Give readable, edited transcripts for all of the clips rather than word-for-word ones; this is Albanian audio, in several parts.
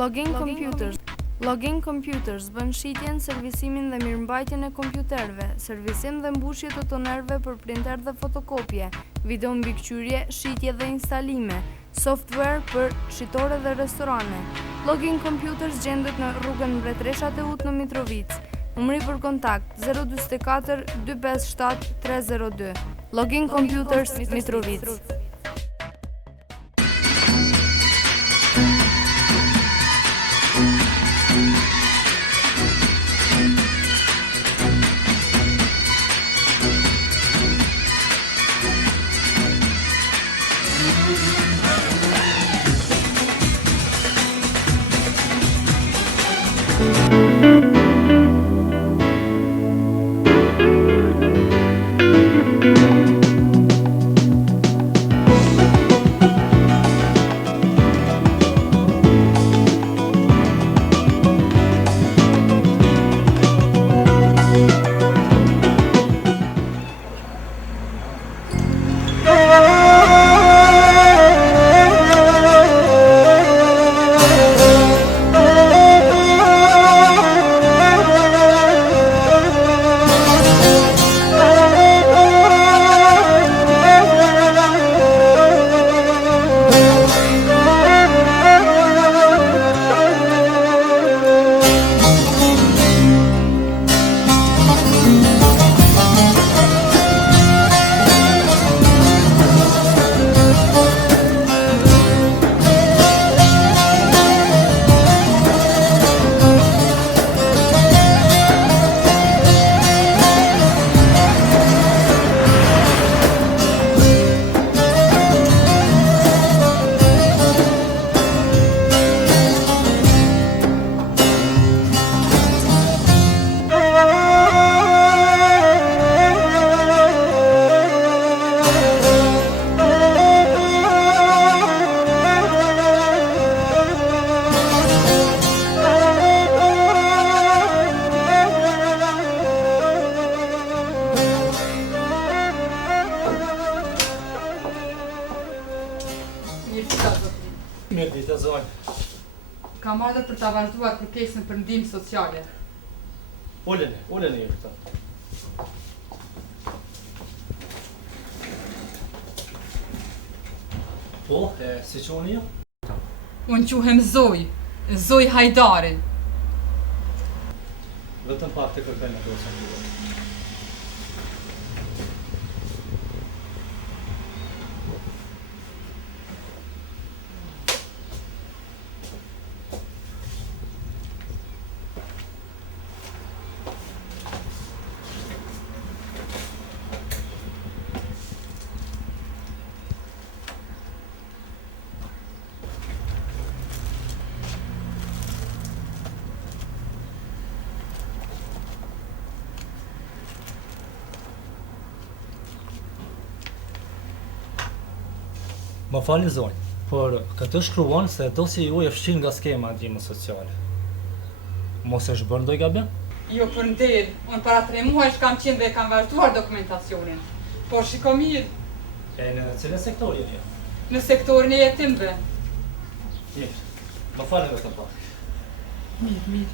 Login Computers. Login Computers bën shitjen, servisimin dhe mirëmbajtjen e kompjuterëve, servisim dhe mbushje të tonerëve për printer dhe fotokopje, video mbikëqyrje, shitje dhe instalime, software për shitore dhe restorane. Login Computers gjendet në rrugën Mbretëresha Teut në Mitrovic. Numri për kontakt 044 257 302. Login Computers Mitrovic. Mirë ditë, zonjë. Kam ardhur për ta vazhduar kërkesën për ndihmë sociale. Uleni këta. Po, si qoni ju? Unë quhem Zoj Hajdari. Vetëm pak të kërkoj në dosën një. Më falni zonjë, por këtë shkruan se dosja juaj e fshin nga skema e ndihmës sociale. Mos është bërë ndonjë gabim? Jo për nder, unë para 3 muajsh kam qenë dhe kam vazhduar dokumentacionin. Por shiko mirë, E në cilën sektor jeni ju? në sektorin e jetimve. Mirë, më falni vetëm pak. Mirë.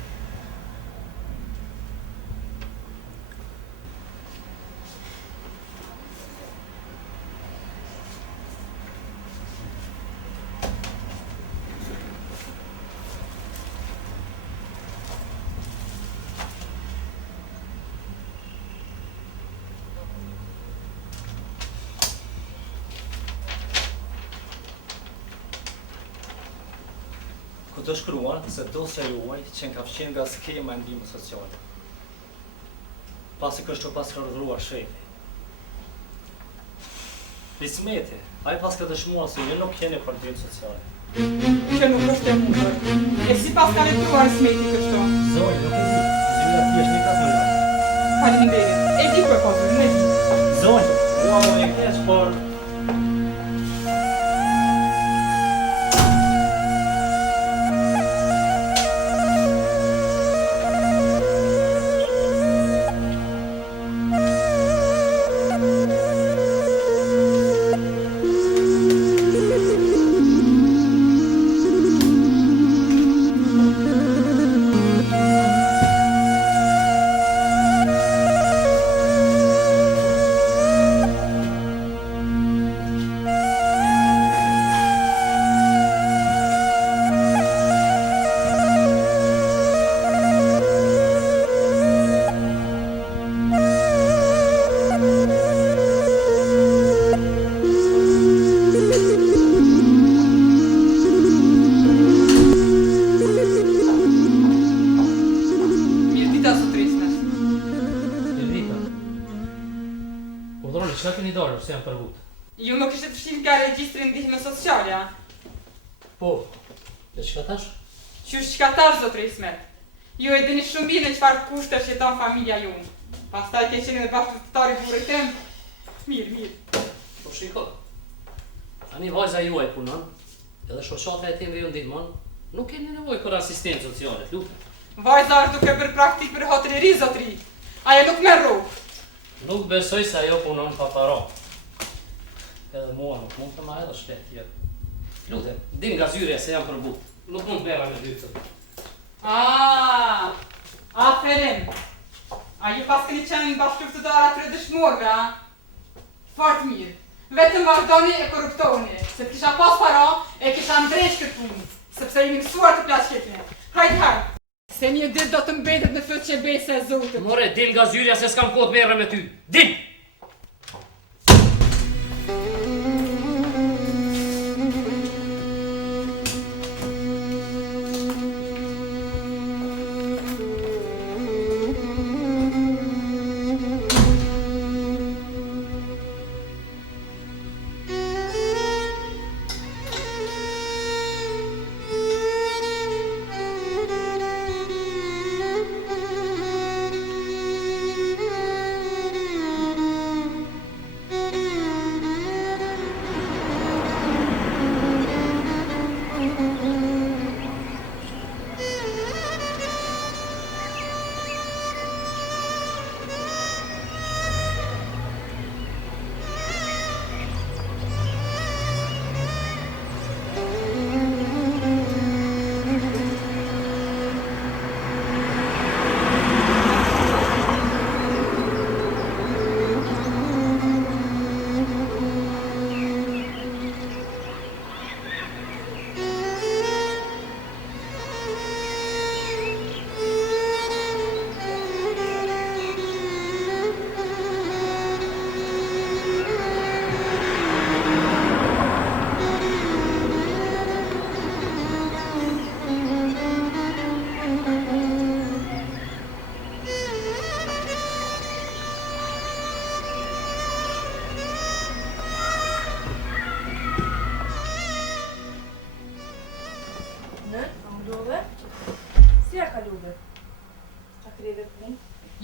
Këtë shkruan se dosja juaj që ka fshin nga skema e ndihmës sociale. Pasi kështu pas ka urdhëruar shefi. Ismeti, ai pas ka dëshmuar se ju nuk jeni për ndihmë sociale. Që nuk është e mundur. E si pas ka letruar Smeti kështu? Zonjë, nuk e di. Zyra ti është një katëllat. Faleminderit. E di ku e pasur, ne di. Zonjë, mua më e keq, por keni dorë se janë përbut? Ju nuk ishte të fshin nga regjistri ndihme sociale, a? Po, dhe çka tash? Qysh çka tash, zotri Ismet? Ju e dini shumë mirë në çfarë kushte jeton familja ju. Pastaj ke qenë dhe bashkëpunëtari burrit tim. Mirë. Po shiko. Tani vajza juaj punon, edhe shoqata e tim ju ndihmon, nuk keni nevojë për asistencë sociale, lutem. Vajza është duke bërë praktik për hoteleri, zotri. Ajo nuk merr rrugë. Nuk besoj se ajo punon pa para. Edhe mua nuk mund të ma edhe shtet tjetër. Lutem, dim nga zyrja se jam përbut. Nuk mund të merra me dytën. Aferin. A ju pas keni qenë bashkëpunëtar atyre dëshmorëve, a? Fort mirë. Vetëm vazhdoni e korruptoni, se të kisha pas para e kisha ndreq këtë punë, sepse jemi mësuar të plaçketne. Hajde. Se një ditë do të mbetet në fëtë që bejse e Zotit. More, dil nga zyrja se s'kam kohë të merre me ty. Dil!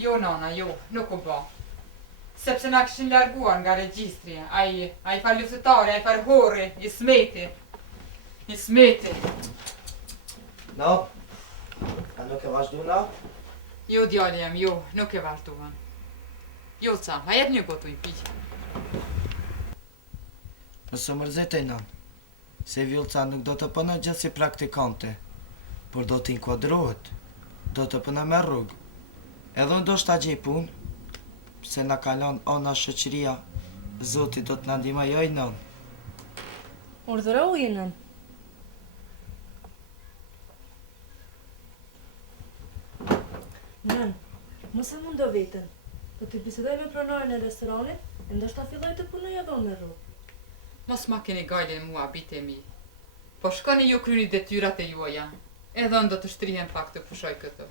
Jo, nana, jo, nuk u ba. Sepse na këshin larguar nga regjistri, ai fa luftëtari, ai fa rhorri, Ismeti. No? A nuk e vazhdu na? Jo, djali jam, jo, nuk e vazhduan. Jo, ca, a jep një gotu i piqë. Nësë mërzitej na, se Vjulca nuk do të pënë gjithë si praktikante, por do të inkuadrohet, do të pënë me rrugë. Edhe unë do shta gjej punë, se na kalon ona shoqëria, Zoti do të na ndihmojë nën. Urdhërou inën. Nën, mos e mundo veten. Do të bisedoj me pronarin e restoranit, e ndoshta filloj të punoj edhe unë me rrugë. Mos ma keni gajlen mua, bite mi. Po shkoni ju kryni detyrat e juaja. Edhe unë do të shtrihem pak të pushoj këtë.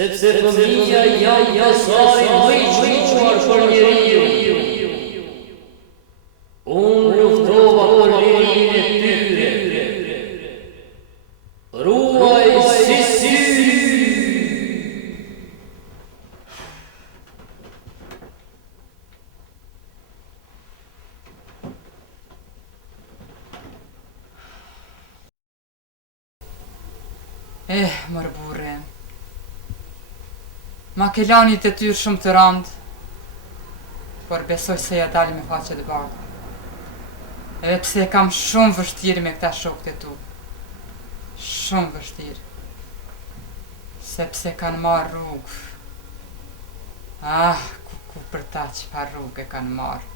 Sepse fëmija janë pasaj më i quar për njeriu. Unë luftova për lirin e tyre. Ruaj si sy. mërë burre. Ma ke lani të tyrë shumë të randë, por besoj se ja dali me faqe të bardhë. Edhe pse kam shumë vështirë me këta shokët e tu. Shumë vështirë. Sepse kanë marrë rrugë. Ah, ku për ta çfarë rrugë e kanë marrë.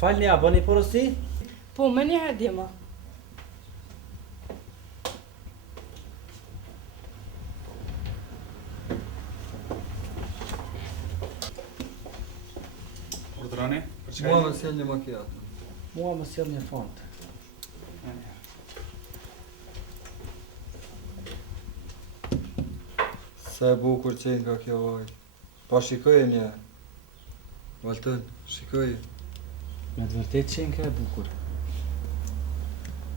Falni, a bëni porosi? Po, me njëherë djema. Urdhroni? Për çka? Mua më sjell një macchiato. Mua më sjell një font. Sa e bukur qenë nga kjo vaj. Pa shikoje një. Valtën, shikoje. Me të vërtet qenë ka e bukur.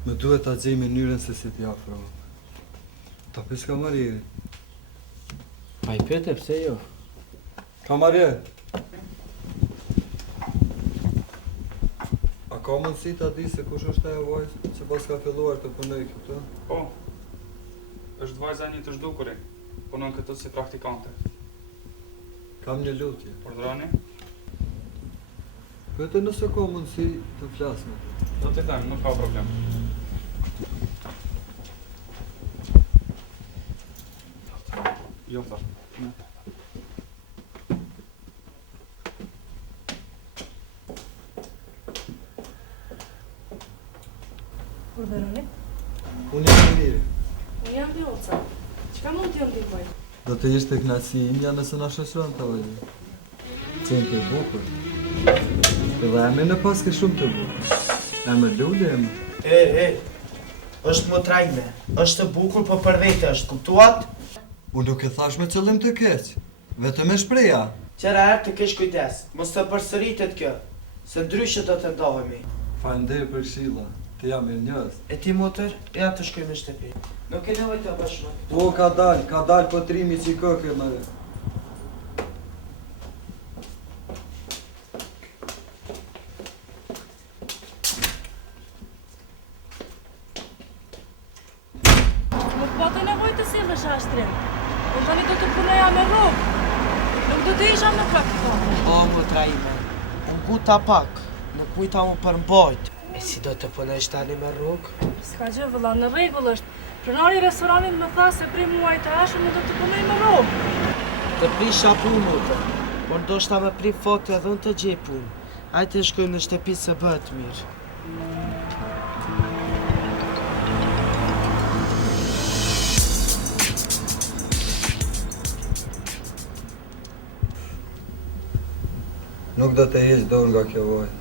Më duhet ta gjej mënyrën se si t'ja afro. Ta pes kamarieri. Pa i pyete pse jo? Kamarier. A ka mundësi ta di se kush është ajo vajzë që pas ka filluar të punoj këtu? Po. Është vajza një të zhdukuri. Punon këtu si praktikante. Kam një lutje. Urdhroni? Pyete nëse ka mundësi të flasme. Do t'i them, nuk ka problem. Jo, thash. Urdhëroni? Unë jam i mirë. Unë jam Vjoca. Çka mund t'ju ndihmoj? Do të ishte kënaqësi imja nëse na shoqëron të vajzë. Qenë ke bukur. Edhe emri në pas ke shumë të bukur. Emër Lule emër. është më trajme, është të bukur, po për vete është, kuptuat? Unë nuk e thash me qëllim të keq, vetëm e shpreja. Qëra herë të kesh kujdes, mos të përsëritet kjo, se ndryshe do të ndohemi. Faleminderit për këshilla, të jam mirënjohës. E ti motër, ja të shkojmë në shtëpi. Nuk e nevojë të bësh më. Po ka dal po trimi që i këke më. Nuk po të nevoj të sillesh ashtrim. Unë tani do të punoja me rrugë. Nuk do të isha me praktikante. O, më trajme, unë guta pak, nuk kujta unë përmbojt. E si do të punojsh tani me rrugë? S'ka gjë vëlla, në rregull është. Pronari i restoranit më tha se prej muaj të ardhshëm do të punoj me rrugë. Të prisha punë motër, por ndoshta me pri foto edhe unë të gjej punë. Hajde shkojmë në shtëpi se bëhet mirë. Nuk do të heq dorë nga kjo vaj.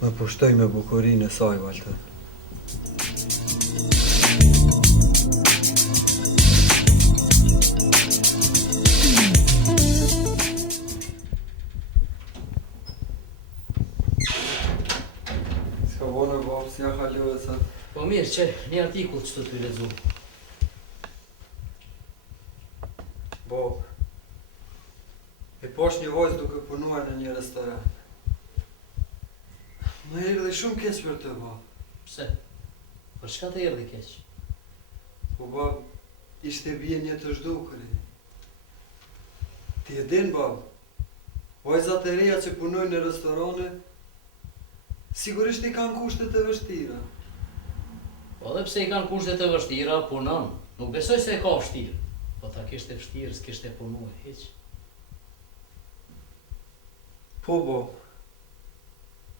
Më pushtoj me bukurinë e saj, Valtën. S'ka vone babë, si ja kalove sa. Po mirë, që një artikull që të t'y lezu. Babë, e posh një vajzë duke punuar në një restoran. Më erdhi shumë keq për të, babë. Pse? Për shka të erdhi keq? Po, babë, ishte bie një të zhdukuri. Ti e din, babë, vajzat e reja që punojnë në restorane, Sigurisht I kanë kushtet e vështira. Po dhe pse I kanë kushtet e vështira, punon. Nuk besoj se e ka vështirë. Po ta kishte vështirë, s'kishte punuar, hiq. Po, bo.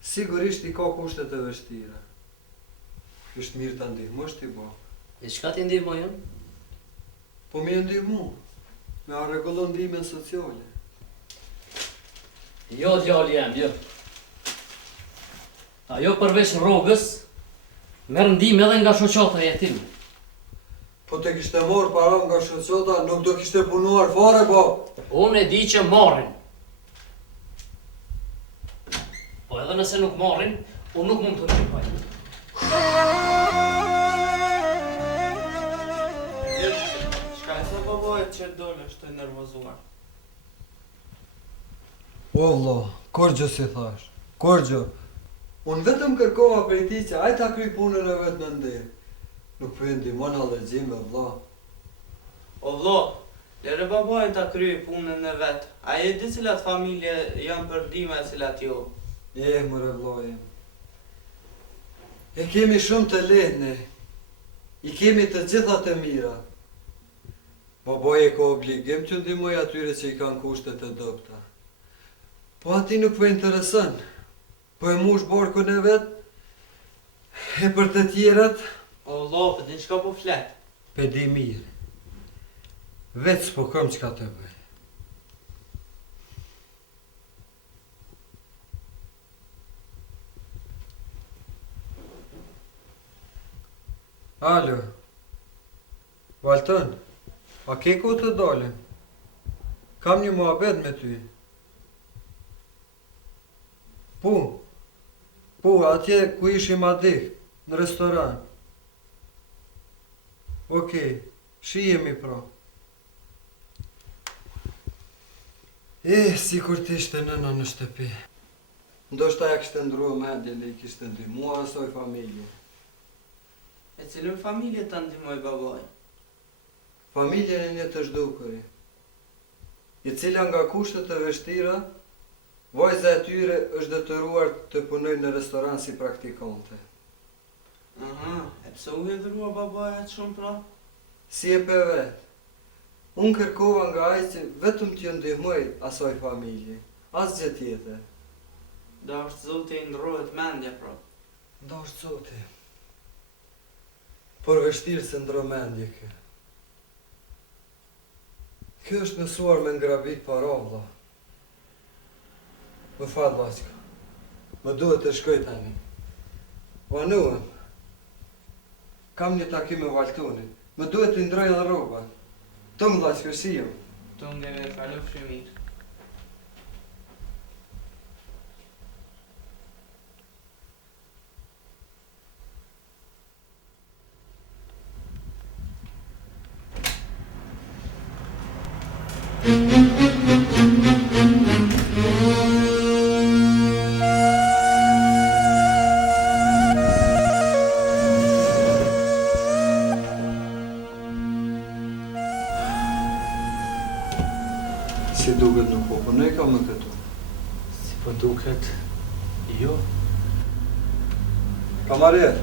Sigurisht I ka kushtet e vështira. Është mirë ta ndihmosh ti, bo. E çka ti ndihmojën? Po mi e ndihmu. Me a rregullon ndihmën sociale. Jo, djali jam, jo. Ajo përveç rrogës, merr ndihmë edhe nga shoqata e tim. Po te kishte marrë para nga shoqata, nuk do kishte punuar fare, bo. Unë e di që marrin. Po edhe nëse nuk marrin, unë nuk mund të ndihmoj. Shka e sa babojët që dole është të nervozuar? O, vlo, Korgjo si thash. Korgjo, unë vetëm kërkova për ti që aj ta kry punën e vetë në ndirë. Nuk për ndihmon allergjime, vlo. O vlo, lere babojën ta kry punën e vetë. A e di cilat familje janë përdime e cilat jo? Mëre vlo, E kemi shumë të lehtë ne. I kemi të gjitha të mira. Baboj e ka obligim që ndihmoj atyre që I kanë kushtet e dobta. Po ati nuk po interesën. Po e mush barkun e vetë. E për të tjerat. O vlo, për din qka po flet? Pe di mirë. Vetë s'po kam qka të bëj. Alo. Valton, a ke ku të dalim? Kam një muhabet me ty. Po, atje ku ishim adik, në restoran. Okej, shihemi pra. Si kur t'ishte nëna në shtëpi. Ndoshta ja kishte ndrua mendjen e I kishte ndihmuar asoj familje. E cilën familje ta ndihmoj baboj? Familjen e një të zhdukuri, I cila nga kushtet e vështira, vajza e tyre është detyruar të punojë në restoran si praktikante. Aha, e pse u hedhrua babaja atë shumë pra? Si e pe vetë. Unë kërkova nga ai që vetëm t'ju ndihmoj asoj familje, asgjë tjetër. Da është zoti I ndrohet mendja pra. Da është zoti. Por vështirë se ndro mendje kë. Kjo është mësuar me ngrabit para, vlla. Më fal, vllajka. Më duhet të shkoj tani. Vanuam. Kam një takim me Valtonin. Më duhet të ndroj edhe rrobat. Të vllajka, si jam? Të ngeve kalofshi mirë. Si duket nuk po punoj ka më këtu. Si po duket, jo. Kamarer,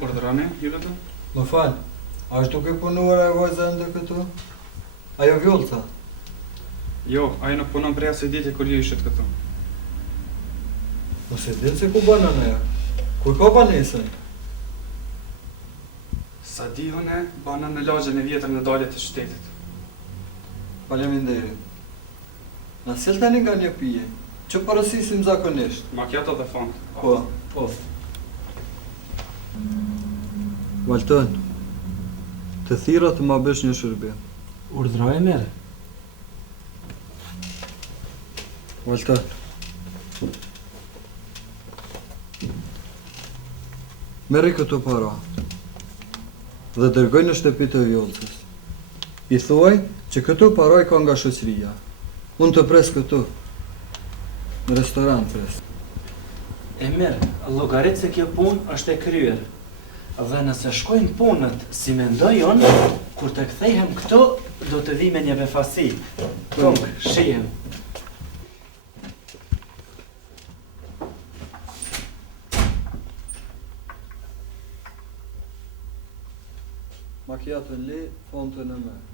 Urdhrani, Juleta? më fal, a është duke punuar ajo vajza ndër këtu? Ajo Vjolca? Jo, ajo nuk punon prej asaj dite kur ju ishit këtu. Mos e din se ku bën ajo. Ku ka banesën? Sa di unë, bana në lagjen e vjetër në dalje të shtetit. Faleminderit. Na sjell tani nga një pije, që porosisim zakonisht. Macchiato dhe fond. Po. Valton, të thira të ma bësh një shërbim. Urdhroje merë. Valton. Merri këto para dhe dërgoj në shtëpi të Vjolcës. I thuaj që këtu paroj ka nga shoqëria. Unë të pres këtu. Në restoran pres. E merë, llogarit se kjo punë është e kryer. Dhe nëse shkojnë punët si mendoj unë, kur të kthehem këtu, do të vi me një befasi. Tonk, shihem. macchiato në le, fontën në me.